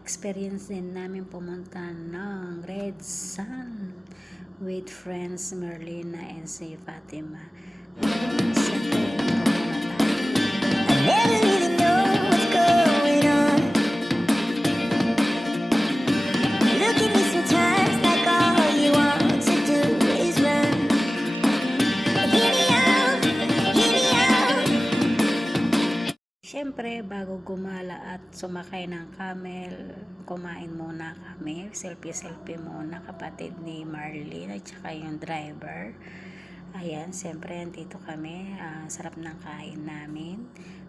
na-experience din namin pumunta ng Red Sun with friends Merlina and si Fatima. Siyempre, I never really know what's going on. Look at me sometimes like all you want to do is run. Hear me out, hear me out. Siyempre, bago gumala at sumakay ng camel, kumain muna kami. Selfie-selfie muna, kapatid ni Marlene at saka yung driver. Ayan, siyempre, andito kami. Sarap ng kain namin.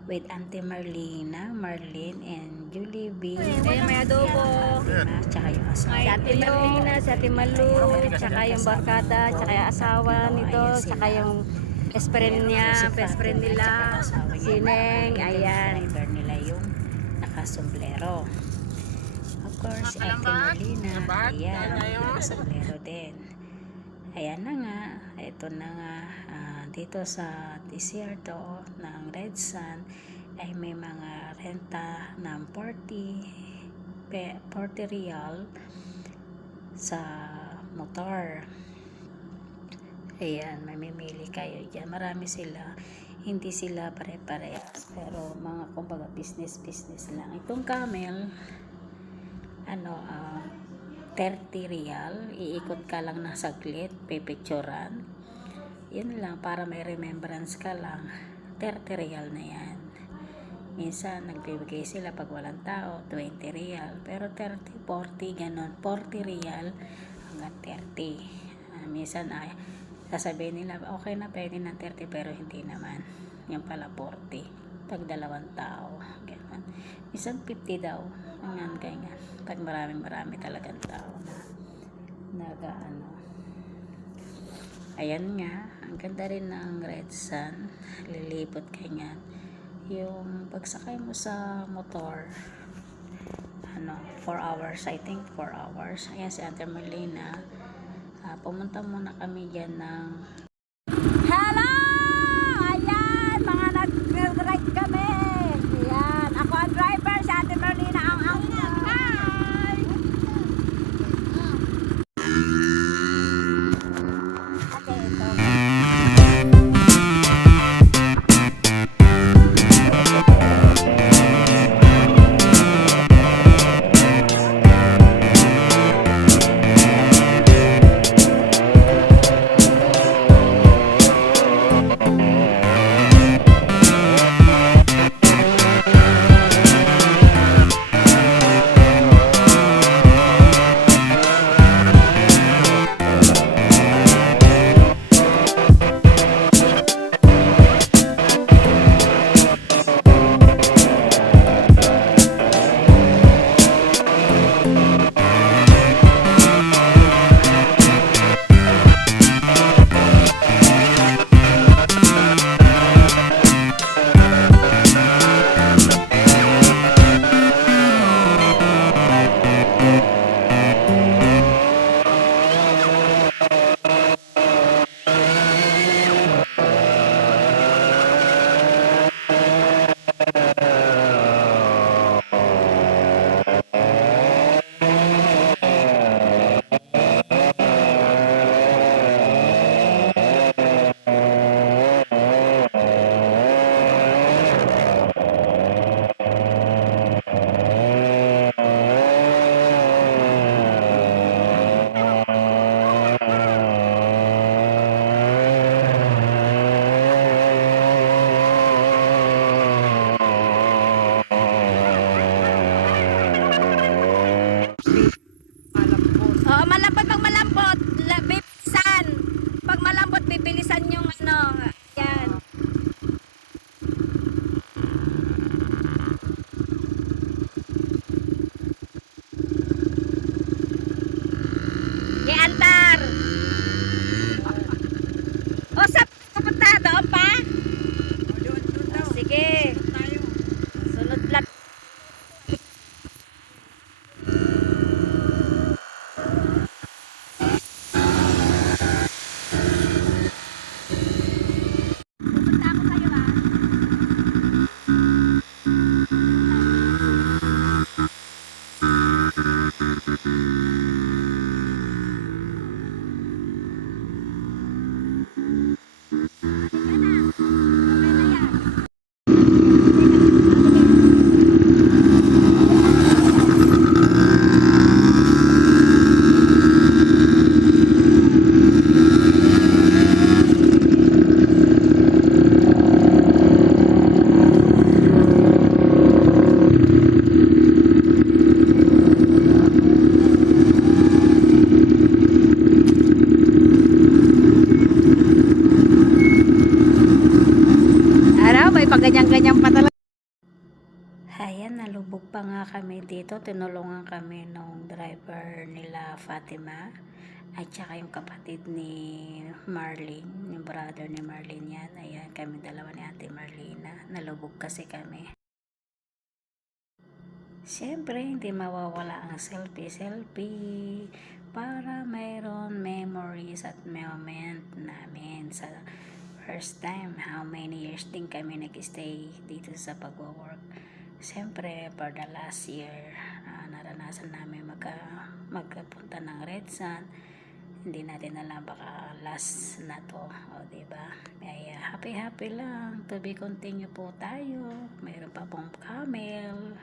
With Auntie Marlene, and Julie B. Kaya may adobo. At saka yung asawa. Si Ate Marlina, si Ate Malu, tsaka yung barkada, tsaka yung asawa nito, tsaka yung best friend niya, best friend nila, si Neng, ayan. Driver nila yung nakasombrero. Of course, si Ate Marlina, ayan, nakasombrero din. Ayan na nga, ito na nga, dito sa desierto ng Red Sun ay may mga renta ng 40 real sa motor. Ayan, mamimili kayo dyan. Marami sila, hindi sila pare-parehas, pero mga kumbaga business lang. Itong camel, 30 real, iikot ka lang na saglit, pipicturan. Yun lang, para may remembrance ka lang, 30 real na yan. Minsan, nagbibigay sila pag walang tao, 20 real. Pero 30, 40, ganon. 40 real hanggang 30. Minsan, sasabihin nila, okay na, pwede ng 30, pero hindi naman. Yung pala 40. Pag dalawang tao, ganon. Minsan 50 daw. Ganyan. Pag marami talagang tao na ayan nga, ang ganda rin ng Red Sun. Lilipot ka niyan. Yung pagsakay mo sa motor, 4 hours, I think 4 hours. Ayan si Ate Marlena. Pumunta muna kami dyan ng Hello! Ayan, mga nag-ride kami. Ayan, ako ang driver, si Ate Marlina ang Hi! Okay, ito. kami dito, tinulungan kami nung driver nila Fatima at saka yung kapatid ni Marlene, yung brother ni Marlene yan. Ayan, kami dalawa ni Ate Marlena. Nalubog kasi kami. Siyempre, hindi mawawala ang selfie para mayroon memories at moment namin sa first time. How many years din kami nag-stay dito sa pag-work. Siyempre, for the last year, naranasan namin magpunta ng Red Sun. Hindi natin alam, baka last na to, o diba? Kaya happy lang, to be continue po tayo. Mayroon pa pong camel.